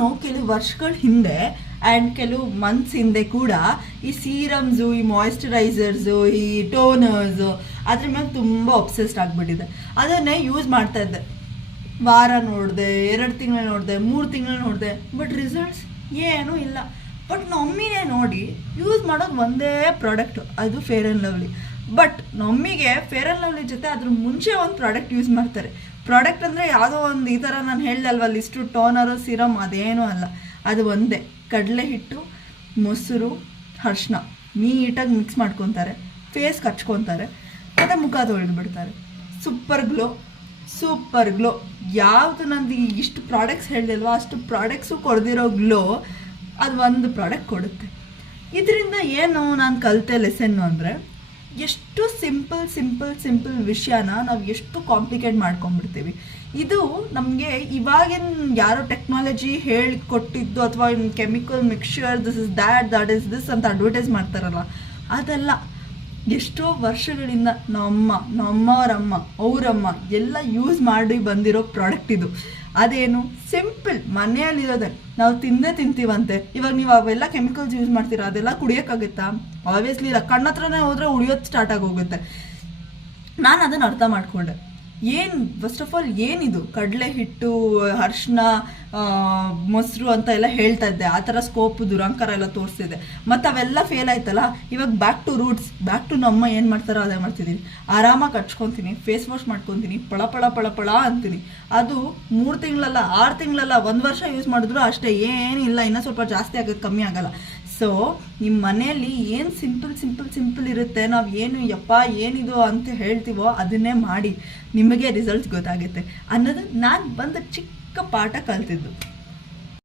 ನಾನು ಕೆಲವು ವರ್ಷಗಳ ಹಿಂದೆ ಆ್ಯಂಡ್ ಕೆಲವು ಮಂತ್ಸ್ ಹಿಂದೆ ಕೂಡ ಈ ಸೀರಮ್ಸು, ಈ ಮಾಯಿಶ್ಚರೈಸರ್ಸು, ಈ ಟೋನರ್ಸು ಅದ್ರ ಮೇಲೆ ತುಂಬ ಒಬ್ಸೆಸ್ಡ್ ಆಗಿಬಿಟ್ಟಿದೆ. ಅದನ್ನೇ ಯೂಸ್ ಮಾಡ್ತಾ ಇದ್ದೆ. ವಾರ ನೋಡಿದೆ, 2 ತಿಂಗಳು ನೋಡಿದೆ, 3 ತಿಂಗಳು ನೋಡಿದೆ, ಬಟ್ ರಿಸಲ್ಟ್ಸ್ ಏನೂ ಇಲ್ಲ. ಬಟ್ ನಮ್ಮಿನೇ ನೋಡಿ ಯೂಸ್ ಮಾಡೋದು ಒಂದೇ ಪ್ರಾಡಕ್ಟು, ಅದು ಫೇರ್ ಆ್ಯಂಡ್ ಲವ್ಲಿ. ಬಟ್ ನಮ್ಮಿಗೆ ಫೇರ್ ಆ್ಯಂಡ್ ಲವ್ಲಿ ಜೊತೆ ಅದ್ರ ಮುಂಚೆ ಒಂದು ಪ್ರಾಡಕ್ಟ್ ಯೂಸ್ ಮಾಡ್ತಾರೆ. ಪ್ರಾಡಕ್ಟ್ ಅಂದರೆ ಯಾವುದೋ ಒಂದು ಈ ಥರ ನಾನು ಹೇಳ್ದಲ್ವ ಲಿಸ್ಟು, ಟೋನರು, ಸಿರಮ್ ಅದೇನೂ ಅಲ್ಲ. ಅದು ಒಂದೇ ಕಡಲೆ ಹಿಟ್ಟು, ಮೊಸರು, ಅರಿಶಿನ ನೀಟಾಗಿ ಮಿಕ್ಸ್ ಮಾಡ್ಕೊತಾರೆ, ಫೇಸ್ಗೆ ಹಚ್ಕೊತಾರೆ, ಮತ್ತು ಮುಖ ತೊಳೆದ್ಬಿಡ್ತಾರೆ. Super glow. ಯಾವುದು ನಂದು ಇಷ್ಟು ಪ್ರಾಡಕ್ಟ್ಸ್ ಹೇಳಿಲ್ವ ಅಷ್ಟು ಪ್ರಾಡಕ್ಟ್ಸು ಕೊಡ್ದಿರೋ ಗ್ಲೋ ಅದು ಒಂದು ಪ್ರಾಡಕ್ಟ್ ಕೊಡುತ್ತೆ. ಇದರಿಂದ ಏನು ನಾನು ಕಲಿತೆ ಲೆಸನ್ನು ಅಂದರೆ, ಎಷ್ಟು ಸಿಂಪಲ್ ವಿಷಯನ ನಾವು ಎಷ್ಟು ಕಾಂಪ್ಲಿಕೇಟ್ ಮಾಡ್ಕೊಂಡ್ಬಿಡ್ತೀವಿ. ಇದು ನಮಗೆ ಇವಾಗಿನ ಯಾರೋ ಟೆಕ್ನಾಲಜಿ ಹೇಳಿಕೊಟ್ಟಿದ್ದು ಅಥವಾ chemical mixture this is that is this ಅಂತ ಅಡ್ವರ್ಟೈಸ್ ಮಾಡ್ತಾರಲ್ಲ, ಅದೆಲ್ಲ ಎಷ್ಟೋ ವರ್ಷಗಳಿಂದ ನಮ್ಮವರಮ್ಮ ಅವರಮ್ಮ ಎಲ್ಲ ಯೂಸ್ ಮಾಡಿ ಬಂದಿರೋ ಪ್ರಾಡಕ್ಟ್ ಇದು. ಅದೇನು ಸಿಂಪಲ್ ಮನೆಯಲ್ಲಿರೋದೆ, ನಾವು ತಿಂತೀವಂತೆ. ಇವಾಗ ನೀವು ಅವೆಲ್ಲ ಕೆಮಿಕಲ್ಸ್ ಯೂಸ್ ಮಾಡ್ತೀರಾ, ಅದೆಲ್ಲ ಕುಡಿಯೋಕ್ಕಾಗುತ್ತಾ? ಆಬ್ವಿಯಸ್ಲಿ ಇಲ್ಲ. ಕಣ್ಣತ್ರನೇ ಹೋದರೆ ಉಳಿಯೋದು ಸ್ಟಾರ್ಟ್ ಆಗೋಗುತ್ತೆ. ನಾನು ಅದನ್ನು ಅರ್ಥ ಮಾಡಿಕೊಂಡೆ. ಫಸ್ಟ್ ಆಫ್ ಆಲ್ ಏನಿದು ಕಡಲೆ ಹಿಟ್ಟು, ಅರಿಶಿನ, ಮೊಸರು ಅಂತ ಎಲ್ಲ ಹೇಳ್ತಾ ಇದ್ದೆ. ಆ ಥರ ಸ್ಕೋಪು ದುರಂಕಾರ ಎಲ್ಲ ತೋರಿಸ್ತಿದ್ದೆ. ಮತ್ತು ಅವೆಲ್ಲ ಫೇಲ್ ಆಯ್ತಲ್ಲ. ಇವಾಗ back to roots, back to ನಮ್ಮ ಏನು ಮಾಡ್ತಾರೋ ಅದೇ ಮಾಡ್ತಿದ್ದೀನಿ. ಆರಾಮಾಗಿ ಹಚ್ಕೊತೀನಿ, ಫೇಸ್ ವಾಶ್ ಮಾಡ್ಕೊತೀನಿ, ಪಳ ಅಂತೀನಿ. ಅದು 3 ತಿಂಗಳಲ್ಲ, 6 ತಿಂಗಳಲ್ಲ, 1 ವರ್ಷ ಯೂಸ್ ಮಾಡಿದ್ರು ಅಷ್ಟೇ, ಏನಿಲ್ಲ. ಇನ್ನೂ ಸ್ವಲ್ಪ ಜಾಸ್ತಿ ಆಗೋದು, ಕಮ್ಮಿ ಆಗಲ್ಲ. ಸೊ ನಿಮ್ಮ ಮನೆಯಲ್ಲಿ ಏನು ಸಿಂಪಲ್ ಇರುತ್ತೆ, ನಾವು ಏನಿದು ಅಂತ ಹೇಳ್ತೀವೋ ಅದನ್ನೇ ಮಾಡಿ, ನಿಮಗೆ ರಿಸಲ್ಟ್ಸ್ ಗೊತ್ತಾಗುತ್ತೆ ಅನ್ನೋದು ನಾನು ಬಂದ ಚಿಕ್ಕ ಪಾಠ ಕಲ್ತಿದ್ದು.